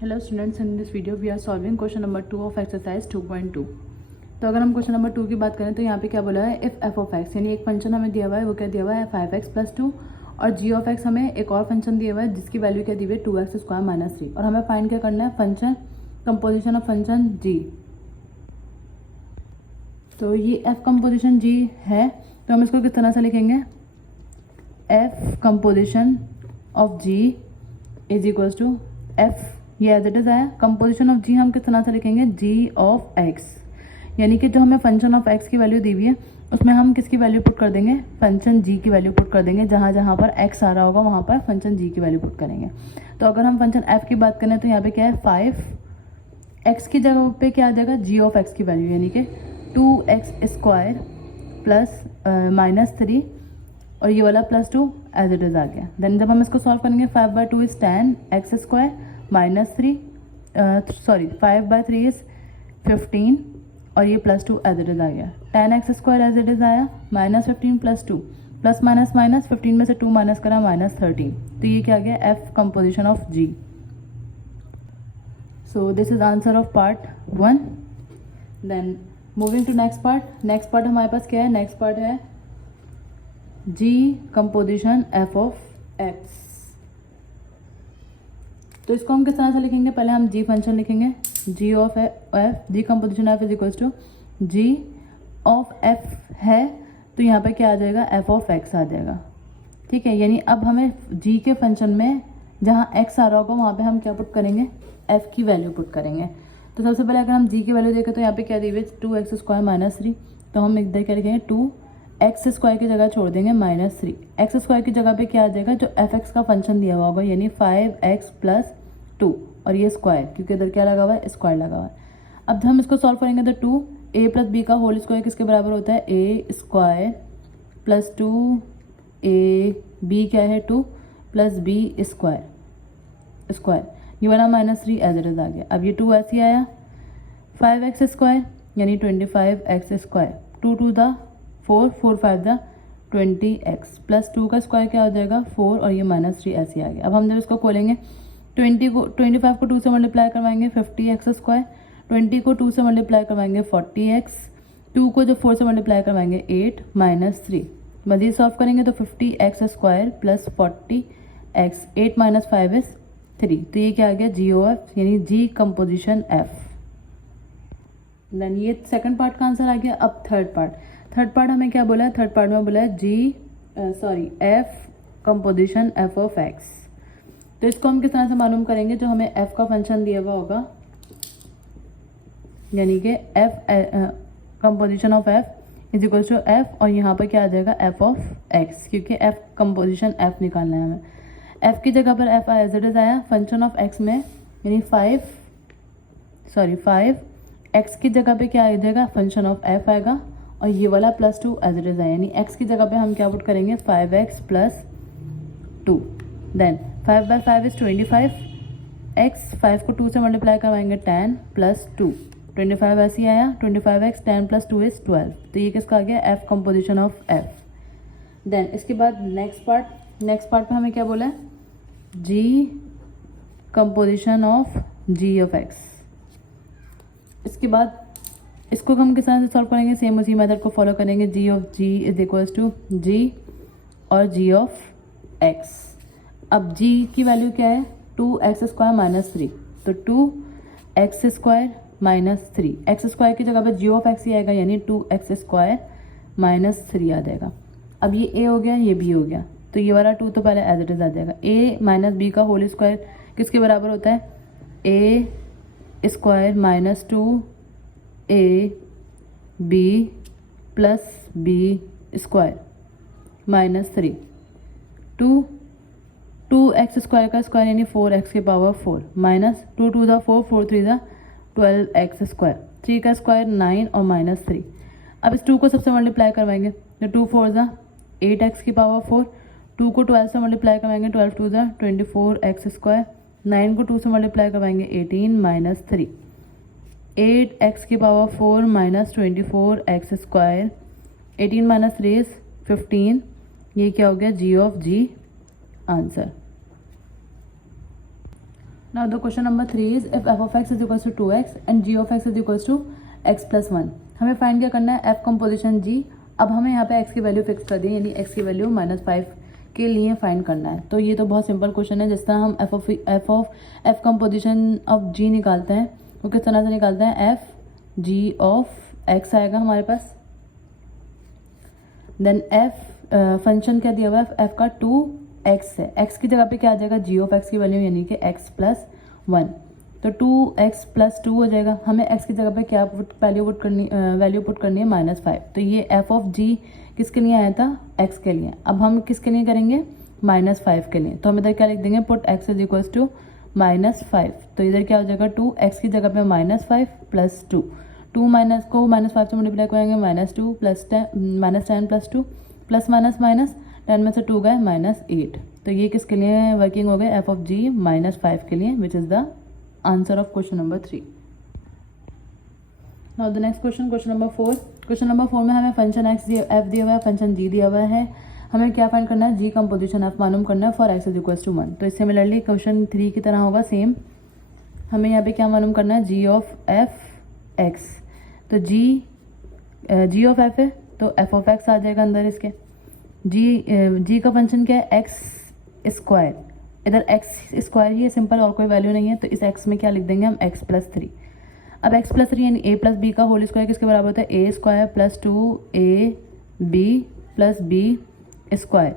Hello students, in this video we are solving question number 2 of exercise 2.2। तो अगर हम question number 2 की बात करें तो यहाँ पे क्या बोला है, इफ़ एफ ऑफ एक्स, यानी एक फंक्शन हमें दिया हुआ है, वो क्या दिया हुआ है 5x + 2, और जी ऑफ एक्स हमें एक और फंक्शन दिया हुआ है जिसकी वैल्यू क्या दी हुई है 2x² - 3, और हमें फाइंड क्या करना है फंक्शन कंपोजिशन ऑफ फंक्शन जी। तो ये एफ कंपोजिशन जी है, तो हम इसको किस तरह से लिखेंगे, F composition of G is equals to F, ये एज इट इज आया। कंपोजिशन ऑफ जी हम किस तरह से लिखेंगे, जी ऑफ एक्स, यानी कि जो हमें फंक्शन ऑफ एक्स की वैल्यू दी हुई है उसमें हम किसकी वैल्यू पुट कर देंगे, फंक्शन जी की वैल्यू पुट कर देंगे। जहाँ जहाँ पर एक्स आ रहा होगा वहाँ पर फंक्शन जी की वैल्यू पुट करेंगे। तो अगर हम फंक्शन एफ की बात करें तो यहाँ पे क्या है, 5x की जगह पे क्या आ जाएगा, जी ऑफ एक्स की वैल्यू, यानी कि 2x² प्लस -3, और ये वाला +2 एज इट इज़ आ गया। देन जब हम इसको सॉल्व करेंगे 5/2 इज 10x² -3, 5/3 इज 15, और ये +2 एज इट इज़ आ गया। 10x² एज इट इज़ आया, -15 + 2, प्लस माइनस माइनस 15 में से 2 माइनस करा -13, तो ये क्या आ गया, F composition of G. So this is answer of part 1। Then moving to next part. Next part हमारे पास क्या है, नेक्स्ट पार्ट है G composition F of X. तो इसको हम किस तरह से लिखेंगे, पहले हम जी फंक्शन लिखेंगे, G of F, G composition F is equals to G of F है, तो यहाँ पे क्या आ जाएगा, एफ ऑफ एक्स आ जाएगा। ठीक है, यानी अब हमें जी के फंक्शन में जहाँ एक्स आ रहा होगा वहाँ पे हम क्या पुट करेंगे, एफ की वैल्यू पुट करेंगे। तो सबसे पहले अगर हम जी की वैल्यू देखें तो यहाँ पे क्या दी हुई है, 2x² - 3, तो हम इधर क्या लिखेंगे, 2x² की जगह छोड़ देंगे -3, x² की जगह पे क्या आ जाएगा, जो एफ एक्स का फंक्शन दिया हुआ होगा, यानी 5x + 2, और ये स्क्वायर, क्योंकि इधर क्या लगा हुआ है, स्क्वायर लगा हुआ है। अब हम इसको सॉल्व करेंगे तो 2a + b का होल स्क्वायर किसके बराबर होता है, a² + 2ab क्या है 2 + b स्क्वायर, ये वाला -3 एज इट इज़ आ गया। अब ये 2 ऐसे ही आया, 5x² यानी 25x², 2 2 दा 4, 4 5 दा 20x, प्लस 2 का स्क्वायर क्या हो जाएगा 4, और ये -3 ऐसे आ गया। अब हम जब इसको खोलेंगे 25 को 2 से मल्टीप्लाई करवाएंगे 50x², 20 को 2 से मल्टीप्लाई करवाएंगे 40x, 2 को जब 4 से मल्टीप्लाई करवाएंगे 8 -3, मज़ीद सॉल्व करेंगे तो 50x² प्लस 40x, 8 - 5 इज 3, तो ये क्या आ गया, जी ओ एफ, यानी जी कंपोजिशन एफ। देन ये सेकंड पार्ट का आंसर आ गया। अब थर्ड पार्ट हमें क्या बोला है, थर्ड पार्ट में बोला है F composition F of X. तो इसको हम किस तरह से मालूम करेंगे, जो हमें एफ का फंक्शन दिया हुआ होगा, यानी कि F composition of F is equal to F, और यहाँ पर क्या आ जाएगा, एफ ऑफ एक्स, क्योंकि एफ कंपोजिशन एफ निकालना है हमें। एफ की जगह पर एफ एज इट इज आया, फंक्शन ऑफ एक्स में, यानी 5x की जगह पे क्या आ जाएगा, फंक्शन ऑफ एफ आएगा, और ये वाला +2 एज इट इज आया, यानी एक्स की जगह पे हम क्या पुट करेंगे, 5x + 2। देन 5/5 इज 25x, 5 को 2 से मल्टीप्लाई करवाएंगे 10 + 2, 25 ऐसे ही आया, 25x 10 + 2 इज 12, तो ये किसका आ गया, F composition of F. Then इसके बाद नेक्स्ट पार्ट पे हमें क्या बोला है, G composition of G of X. इसके बाद इसको हम किस तरह से सॉल्व करेंगे, सेम उसी मेथड को फॉलो करेंगे, G of G is equals to G और जी ऑफ एक्स। अब जी की वैल्यू क्या है, 2x² - 3, तो 2x² - 3, x² की जगह पे जी ऑफ एक्स ही आएगा, यानी 2x² - 3 आ जाएगा। अब ये a हो गया, ये b हो गया, तो ये वाला 2 तो पहले एज इट इज आ जाएगा। a - b का होल स्क्वायर किसके बराबर होता है, a² - 2ab + b² -3, 2x² का स्क्वायर यानी 4x की पावर 4, माइनस 2 2 = 4, 4 3 = 12x², 3 का स्क्वायर 9 और -3। अब इस 2 को सबसे मल्टीप्लाई करवाएंगे तो 2 4 = 8x की पावर 4, 2 को 12 से मल्टीप्लाई करवाएंगे, 12 2 = 24x², 9 को 2 से मल्टीप्लाई करवाएंगे 18 - 3, 8x की पावर 4 -24x², 18 - 3 इज 15, ये क्या हो गया, G of G answer. Now the question number 3 is if f of x is equals to 2x and g of x is equals to x plus 1, हमें find क्या करना है, f composition g। अब हमें यहाँ पे x की value fix कर दी, यानी x की वैल्यू -5 के लिए फाइंड करना है। तो ये तो बहुत सिंपल क्वेश्चन है। जिस तरह हम f कंपोजिशन ऑफ g निकालते हैं वो किस तरह से निकालते हैं, f g ऑफ x आएगा हमारे पास। देन f फंक्शन क्या दिया हुआ है, f का 2x है, x की जगह पे क्या आ जाएगा, g ऑफ x की वैल्यू यानी कि x प्लस 1, तो 2x प्लस 2 हो जाएगा। हमें x की जगह पे क्या वैल्यू पुट करनी है, -5। तो ये f ऑफ g किसके लिए आया था, x के लिए। अब हम किसके लिए करेंगे, -5 के लिए। तो हम इधर क्या लिख देंगे, put x is equals to -5। तो इधर क्या हो जाएगा, 2x की जगह पे -5 प्लस 2, 2 माइनस को -5 से मल्टीप्लाई करेंगे, -2 प्लस 10 प्लस 2 प्लस माइनस 10 में से 2 गए -8। तो ये किसके लिए वर्किंग हो गए, f ऑफ g -5 के लिए, विच is the answer of question number 3। Now the next question number 4। Question number 4 में हमें फंक्शन f दिया हुआ है, फंक्शन g दिया हुआ है। हमें क्या फाइंड करना है, g कंपोजिशन f मालूम करना है for x is equals to 1। तो सिमिलरली क्वेश्चन 3 की तरह होगा सेम। हमें यहाँ पे क्या मालूम करना है, g ऑफ f x। तो g ऑफ f है तो f ऑफ x आ जाएगा अंदर इसके। g का फंक्शन क्या है, x स्क्वायर। इधर x स्क्वायर ही है, सिंपल, और कोई वैल्यू नहीं है। तो इस x में क्या लिख देंगे हम, x प्लस 3। अब x प्लस 3 यानी a प्लस b का होल स्क्वायर किसके बराबर होता है, a square plus 2ab plus b square.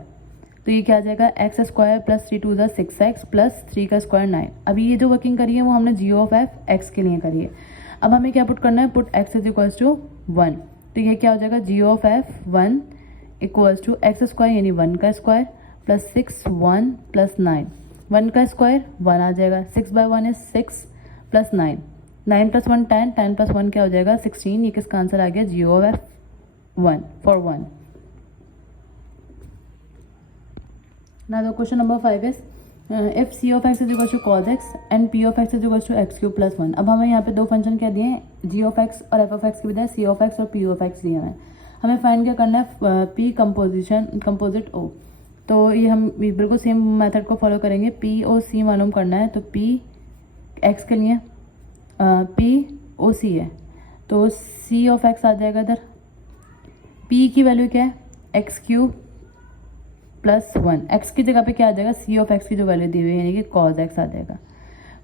तो ये क्या आ जाएगा, x square plus 3 2 6x plus 3 का स्क्वायर 9। अभी ये जो वर्किंग करी है वो हमने g ऑफ f x के लिए करी है। अब हमें क्या पुट करना है, put x is equals to 1। तो ये क्या हो जाएगा, g of f 1 equals to X square यानी 1 का स्क्वायर प्लस 6 1 प्लस 9, 1 का स्क्वायर 1 आ जाएगा, 6 by 1 is 6 plus 9, 9 plus 1 10, 10 plus 1 क्या हो जाएगा 16। ये किसका आंसर आ गया, g of f 1 for 1। Now the question number 5 is if c of x is equals to cos x and p of x is equals to x cube plus 1। अब हमें यहाँ पे दो फंक्शन क्या दिए हैं, g of x और f of x के बजाय c of x और p of x दिए हैं। हमें फाइंड क्या करना है, p कंपोजिट o। तो ये हम बिल्कुल सेम मेथड को फॉलो करेंगे। p o c मालूम करना है, तो p x के लिए p o c है, तो c of x आ जाएगा इधर। p की वैल्यू क्या है, x क्यूब प्लस 1, x की जगह पे क्या आ जाएगा, c ऑफ x की जो वैल्यू दी हुई है यानी कि cos x आ जाएगा।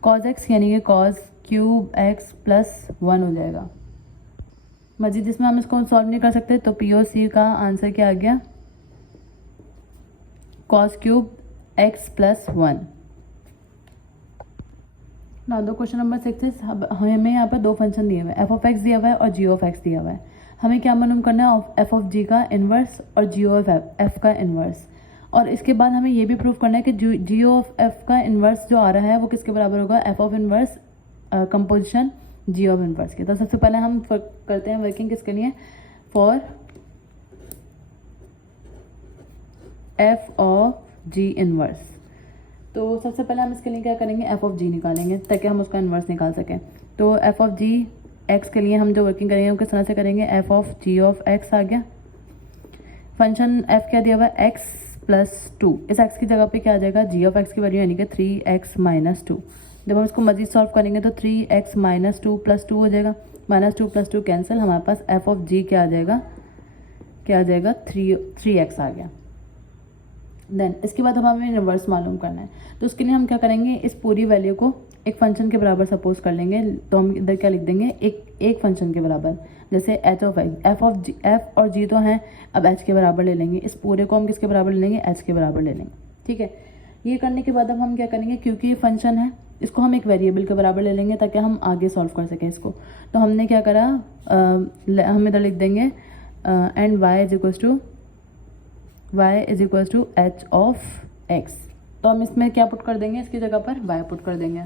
cos x यानी कि cos क्यूब x प्लस 1 हो जाएगा। मजीद इसमें हम इसको सॉल्व नहीं कर सकते, तो p और c का आंसर क्या आ गया, cos cube x plus 1। Now दो क्वेश्चन नंबर 6 इज, हमें यहाँ पर दो फंक्शन दिए हुए हैं, f ऑफ x दिया हुआ है और g ऑफ x दिया हुआ है। हमें क्या मालूम करना है, f ऑफ g का इन्वर्स और g ऑफ f का इन्वर्स। और इसके बाद हमें ये भी प्रूव करना है कि g ऑफ f का इन्वर्स जो आ रहा है वो किसके बराबर होगा, f of inverse composition g of inverse के। तो सबसे पहले हम करते हैं वर्किंग किसके लिए, for f of g inverse. तो सबसे पहले हम इसके लिए क्या करेंगे, f ऑफ g निकालेंगे ताकि हम उसका इन्वर्स निकाल सकें। तो f ऑफ g x के लिए हम जो वर्किंग करेंगे वो किस तरह से करेंगे, f of g of x आ गया। फंक्शन f क्या दिया हुआ है, x प्लस 2। इस x की जगह पे क्या आ जाएगा, g ऑफ x की वैल्यू यानी कि 3x माइनस 2। जब हम इसको मजीद सॉल्व करेंगे तो 3x माइनस 2 प्लस 2 हो जाएगा, -2 प्लस 2 कैंसिल, हमारे पास f ऑफ g क्या आ जाएगा, 3x आ गया। देन इसके बाद हमें रिवर्स मालूम करना है, तो उसके लिए हम क्या करेंगे, इस पूरी वैल्यू को एक फंक्शन के बराबर सपोज कर लेंगे। तो हम इधर क्या लिख देंगे, एक फंक्शन के बराबर, जैसे h ऑफ x, f और g तो हैं, अब h के बराबर ले लेंगे। इस पूरे को हम किसके बराबर ले लेंगे, h के बराबर ले लेंगे। ठीक है, ये करने के बाद अब हम क्या करेंगे, क्योंकि ये फंक्शन है इसको हम एक वेरिएबल के बराबर ले लेंगे ताकि हम आगे सॉल्व कर सकें इसको। तो हमने क्या करा, हम इधर लिख देंगे and y is equals to h of x। तो हम इसमें क्या पुट कर देंगे, इसकी जगह पर y पुट कर देंगे।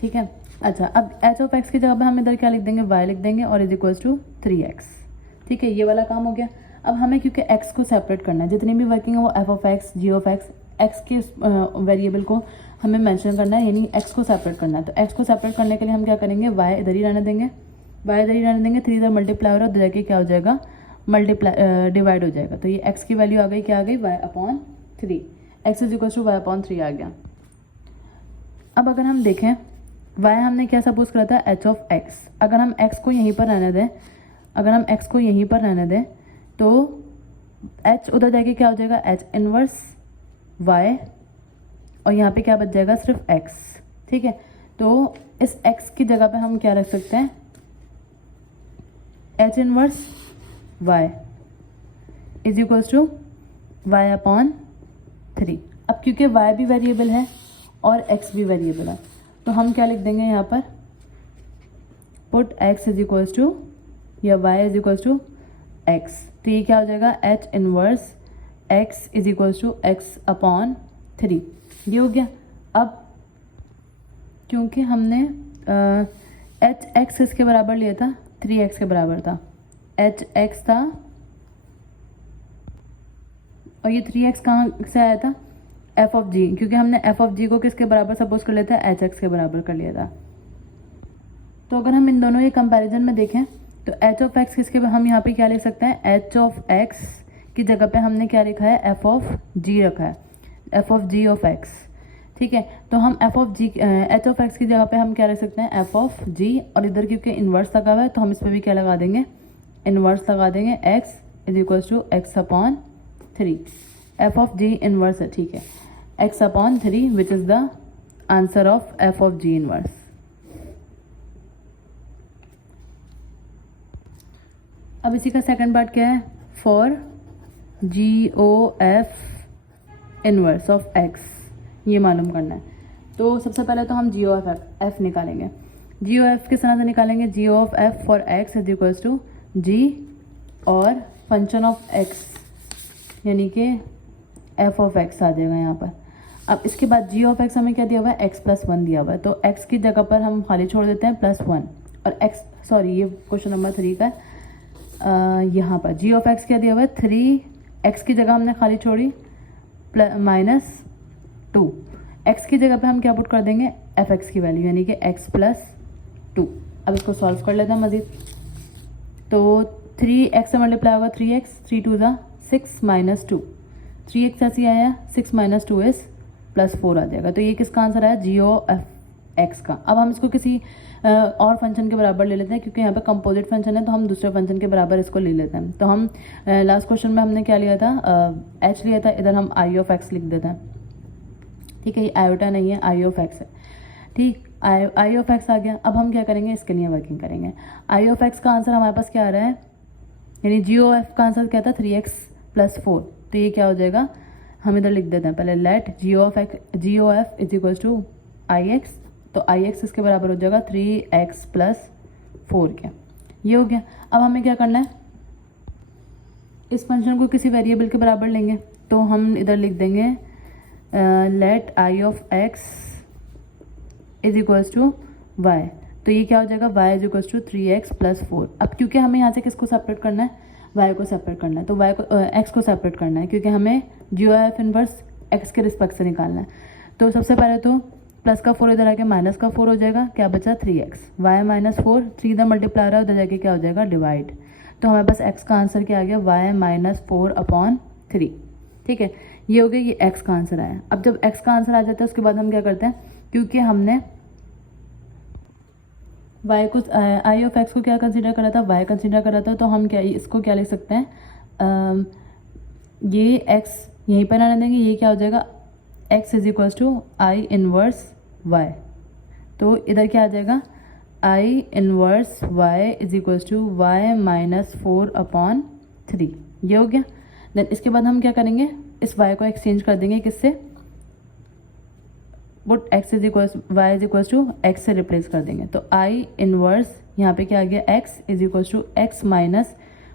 ठीक है, अच्छा, अब h ऑफ x की जगह पर हम इधर क्या लिख देंगे, y लिख देंगे और इज इक्वल्स टू 3x। ठीक है, ये वाला काम हो गया। अब हमें क्योंकि x को सेपरेट करना है, जितनी भी वर्किंग है वो f of x, g of x, x के वेरिएबल को हमें मेंशन करना है, यानी x को सेपरेट करना है। तो x को सेपरेट करने के लिए हम क्या करेंगे, y इधर ही रहने देंगे, 3 इधर मल्टीप्लाई हो रहा है, उधर जाके क्या हो जाएगा, मल्टीप्लाई डिवाइड हो जाएगा। तो ये x की वैल्यू आ गई, क्या आ गई, y/3, x is equal to y/3 आ गया। अब अगर हम देखें y हमने क्या सपोज करा था, h ऑफ x, अगर हम x को यहीं पर रहने दें, तो h उधर जाके क्या हो जाएगा, h इनवर्स y, और यहाँ पे क्या बच जाएगा, सिर्फ x। ठीक है, तो इस x की जगह पे हम क्या रख सकते हैं, h inverse y is equals to y/3। अब क्योंकि y भी वेरिएबल है और x भी वेरिएबल है, तो हम क्या लिख देंगे यहाँ पर, put x is equals to या y is equals to x। तो ये क्या हो जाएगा, h inverse x is equals to x/3, ये हो गया। अब क्योंकि हमने h x किसके बराबर लिया था, 3x के बराबर था, h x था, और ये 3x कहाँ से आया था, f ऑफ g, क्योंकि हमने f ऑफ g को किसके बराबर सपोज कर लिया था, h x के बराबर कर लिया था। तो अगर हम इन दोनों के कंपैरिजन में देखें तो h ऑफ x किसके, हम यहाँ पे क्या लिख सकते हैं, h ऑफ x की जगह पे हमने क्या लिखा है, f ऑफ g रखा है, f of g of x। ठीक है, तो हम f of g, h of x की जगह पे हम क्या रख सकते हैं, f ऑफ g, और इधर क्योंकि इन्वर्स लगा हुआ है तो हम इस पर भी क्या लगा देंगे, इन्वर्स लगा देंगे, x is equals to x/3, f of g inverse है। ठीक है, x/3 which is the answer of f of g inverse. अब इसी का सेकंड पार्ट क्या है, for GOF inverse of x, ये मालूम करना है। तो सबसे पहले तो हम GOF निकालेंगे। GOF किस तरह से निकालेंगे, GOF for x is equals to g और फंक्शन ऑफ x यानी कि f ऑफ x आ जाएगा यहाँ पर। अब इसके बाद g ऑफ x हमें क्या दिया हुआ है, x+1 दिया हुआ है, तो x की जगह पर हम खाली छोड़ देते हैं +1, और x, सॉरी ये क्वेश्चन नंबर 3 का यहाँ पर g ऑफ x क्या दिया हुआ है, 3x की जगह हमने खाली छोड़ी -2, x की जगह पे हम क्या पुट कर देंगे, f(x) की वैल्यू यानी कि x+2। अब इसको सॉल्व कर लेते हैं मज़ीद। तो 3x से मल्टीप्लाई होगा 3x, 3 2 6 -2, 3x ऐसे आया, 6 - 2 इज +4 आ जाएगा। तो ये किसका आंसर आया, GOF(x) का। अब हम इसको किसी और फंक्शन के बराबर ले लेते हैं, क्योंकि यहाँ पे कंपोजिट फंक्शन है तो हम दूसरे फंक्शन के बराबर इसको ले लेते हैं। तो हम लास्ट क्वेश्चन में हमने क्या लिया था, h लिया था, इधर हम I ऑफ x लिख देते हैं। ठीक है, ये आयोटा नहीं है, I ऑफ x है। ठीक, I ऑफ x आ गया। अब हम क्या करेंगे, इसके लिए वर्किंग करेंगे। I ऑफ x का आंसर हमारे पास क्या आ रहा है, यानी GOF का आंसर क्या था, 3x + 4। तो ये क्या हो जाएगा, हम इधर लिख देते हैं पहले, let GOF is equals to IX, तो IX इसके बराबर हो जाएगा 3x + 4 के, ये हो गया। अब हमें क्या करना है, इस फंक्शन को किसी वेरिएबल के बराबर लेंगे, तो हम इधर लिख देंगे let I of x is equals to y। तो ये क्या हो जाएगा, y is equals to 3x + 4। अब क्योंकि हमें यहाँ से किसको सेपरेट करना है, y को सेपरेट करना है, तो x को सेपरेट करना है, क्योंकि हमें GOF इनवर्स x के रिस्पेक्ट से निकालना है। तो सबसे पहले तो प्लस का 4 इधर आके माइनस का 4 हो जाएगा, क्या बचा 3x, y - 4, 3 इधर मल्टीप्लाई रहा है, उधर जाके क्या हो जाएगा, डिवाइड। तो हमारे पास x का आंसर क्या आ गया, y - 4/3। ठीक है, ये हो गया, ये x का आंसर आया। अब जब x का आंसर आ जाता है उसके बाद हम क्या करते हैं, क्योंकि हमने y को I ऑफ x को क्या कंसीडर करा था, y कंसीडर करा था, तो हम क्या इसको क्या लिख सकते हैं, ये x यहीं पर आने देंगे, ये क्या हो जाएगा, x is equals to I inverse y। तो इधर क्या आ जाएगा, I inverse y is equals to y - 4/3, ये हो गया। देन इसके बाद हम क्या करेंगे, इस y को एक्सचेंज कर देंगे किससे, put x is equals y is equals to x से रिप्लेस कर देंगे। तो I इनवर्स यहाँ पे क्या आ गया, x is equals to x -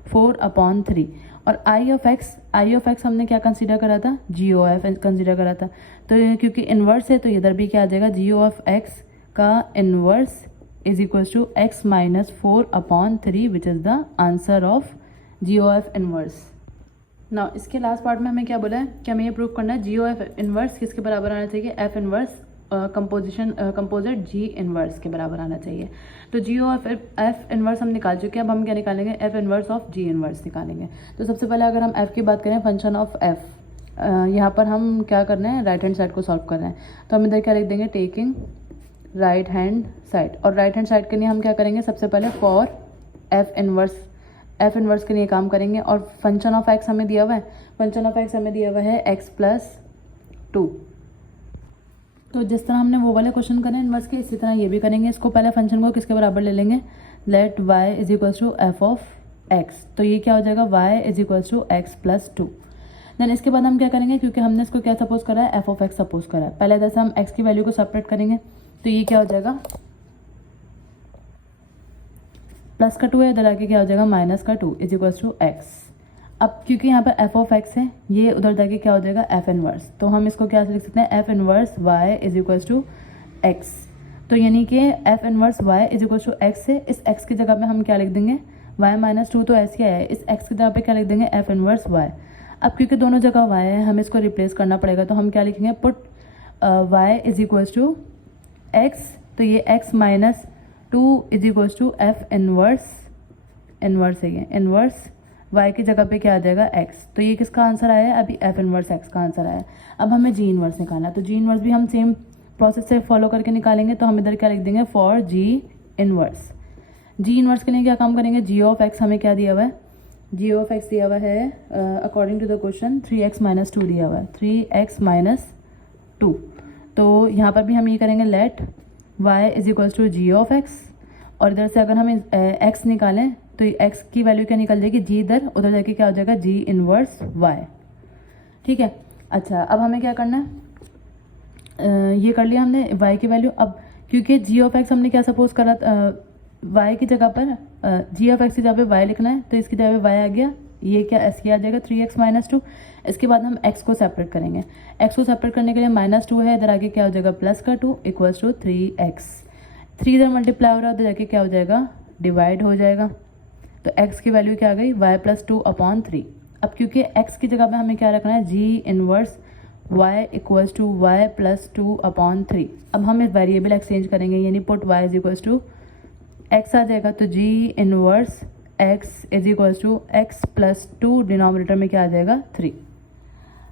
4/3, और I ऑफ x हमने क्या कंसीडर करा था, GOF कंसीडर करा था। तो क्योंकि इन्वर्स है तो इधर भी क्या आ जाएगा, GOF(x) का inverse is equals to x - 4/3 which is the answer of GOF inverse. Now इसके लास्ट पार्ट में हमें क्या बोला है कि हमें ये प्रूव करना है GOF इन्वर्स किसके बराबर आना चाहिए, F इन्वर्स कंपोजिट जी इनवर्स के बराबर आना चाहिए। तो जी ऑफ एफ इनवर्स हम निकाल चुके हैं, अब हम क्या निकालेंगे, F inverse of ji inverse निकालेंगे। तो सबसे पहले अगर हम एफ की बात करें, फंक्शन ऑफ एफ, यहाँ पर हम क्या कर रहे हैं, राइट हैंड साइड को सॉल्व कर रहे हैं। तो हम इधर क्या लिख देंगे, टेकिंग राइट हैंड साइड, और राइट हैंड साइड के लिए हम क्या करेंगे, सबसे पहले फॉर एफ इनवर्स के लिए काम करेंगे। और फंक्शन ऑफ एक्स हमें दिया हुआ है, फंक्शन ऑफ एक्स हमें दिया हुआ है एक्स प्लस 2। तो जिस तरह हमने वो वाले क्वेश्चन करे इनवर्स के, इसी तरह ये भी करेंगे। इसको पहले फंक्शन को किसके बराबर ले लेंगे, let y is equals to F of X. तो ये क्या हो जाएगा, y is equals to X plus 2। Then इसके बाद हम क्या करेंगे, क्योंकि हमने इसको क्या सपोज करा है, एफ ऑफ एक्स सपोज करा है, पहले जैसे हम एक्स की वैल्यू को सेपरेट करेंगे। तो ये क्या हो जाएगा, प्लस का 2 है, इधर आके क्या हो जाएगा, माइनस का 2 इज इक्वल्स टू एक्स। अब क्योंकि यहाँ पर एफ ऑफ एक्स है, ये उधर जाके क्या हो जाएगा, एफ इनवर्स। तो हम इसको क्या लिख सकते हैं, F inverse Y is equals to X. तो यानी कि F inverse Y is equals to X है, इस एक्स की जगह पे हम क्या लिख देंगे, वाई माइनस 2 तो ऐसे आया है, इस एक्स की जगह पे क्या लिख देंगे, एफ इनवर्स वाई। अब क्योंकि दोनों जगह वाई है, हमें इसको रिप्लेस करना पड़ेगा। तो हम क्या लिखेंगे, put Y is equals to X. तो ये X minus 2 is equals to F inverse है, ये इनवर्स y की जगह पे क्या आ जाएगा, x। तो ये किसका आंसर आया है, अभी f इनवर्स x का आंसर आया है। अब हमें g इनवर्स निकालना है, तो g इनवर्स भी हम सेम प्रोसेस से फॉलो करके निकालेंगे। तो हम इधर क्या लिख देंगे, for g inverse. g inverse के लिए क्या काम करेंगे, g ऑफ x हमें क्या दिया हुआ है, g ऑफ x दिया हुआ है according to the question 3x minus 2 दिया हुआ है, 3x माइनस 2। तो यहाँ पर भी हम ये करेंगे, let y is equals to g of x। और इधर से अगर हम x निकालें तो x की वैल्यू क्या निकल जाएगी, g इधर, उधर जाके क्या हो जाएगा, g इनवर्स y। ठीक है, अच्छा अब हमें क्या करना है, ये कर लिया हमने y की वैल्यू। अब क्योंकि g ऑफ x हमने क्या सपोज करा, y की जगह पर g ऑफ x की जगह पे y लिखना है, तो इसकी जगह पे y आ गया, ये क्या s आ जाएगा 3x माइनस 2। इसके बाद हम x को सेपरेट करेंगे, x को सेपरेट करने के लिए माइनस 2 है, इधर आगे क्या हो जाएगा, प्लस का 2 इक्वल्स टू 3x। 3 इधर मल्टीप्लाई हो रहा है, उधर जाके क्या हो जाएगा, डिवाइड हो जाएगा। तो x की वैल्यू क्या आ गई, y प्लस 2 अपॉन 3। अब क्योंकि x की जगह पे हमें क्या रखना है, g inverse y equals to y plus 2 upon 3। अब हम इस वेरिएबल एक्सचेंज करेंगे, यानी put y is equals to x आ जाएगा। तो g inverse x is equals to x plus 2, denominator में क्या आ जाएगा, 3।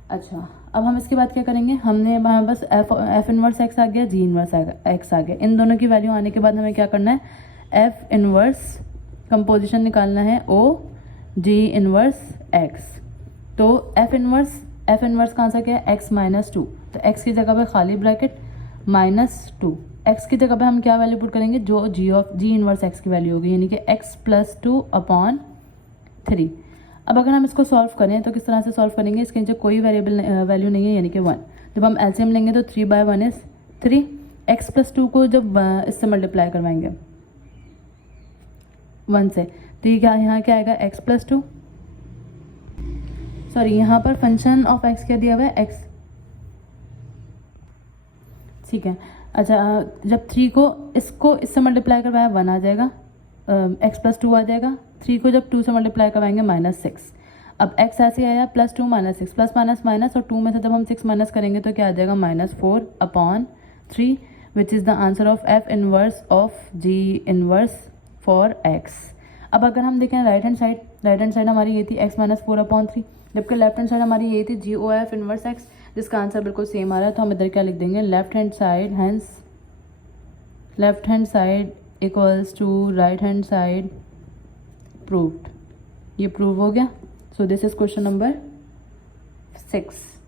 अच्छा अब हम इसके बाद क्या करेंगे, हमने वहाँ बस f इनवर्स x आ गया, g इनवर्स x आ गया। इन दोनों की वैल्यू आने के बाद हमें क्या करना है, f इनवर्स कंपोजिशन निकालना है, ओ जी इनवर्स एक्स। तो एफ इनवर्स का आंसर क्या है, एक्स माइनस 2। तो एक्स की जगह पे खाली ब्रैकेट माइनस 2, एक्स की जगह पे हम क्या वैल्यू पुट करेंगे, जो जी इनवर्स एक्स की वैल्यू होगी, यानी कि एक्स प्लस 2 अपॉन 3। अब अगर हम इसको सॉल्व करें तो किस तरह से सॉल्व करेंगे, इसके नीचे कोई वेरिएबल वैल्यू नहीं है, यानी कि 1। जब हम एलसीएम लेंगे तो 3/1 इज 3, एक्स प्लस 2 को जब इससे मल्टीप्लाई करवाएंगे 1 से, तो ये क्या यहाँ क्या आएगा, x प्लस 2, सॉरी यहाँ पर फंक्शन ऑफ x क्या दिया हुआ है, x। ठीक है, अच्छा जब 3 को इससे मल्टीप्लाई करवाया 1 आ जाएगा, x प्लस 2 आ जाएगा। 3 को जब 2 से मल्टीप्लाई करवाएंगे -6। अब x ऐसे आया प्लस 2 -6, प्लस माइनस माइनस, और 2 में से जब हम 6 माइनस करेंगे तो क्या आ जाएगा, -4 upon 3, which is the answer of f inverse of g inverse for x। अब अगर हम देखें राइट हैंड साइड हमारी ये थी x माइनस 4 अपॉन 3, जबकि लेफ्ट हैंड साइड हमारी ये थी G O F inverse x, जिसका आंसर बिल्कुल सेम आ रहा है। तो हम इधर क्या लिख देंगे, left hand side equals to right hand side proved. ये प्रूव हो गया। So this is question number 6।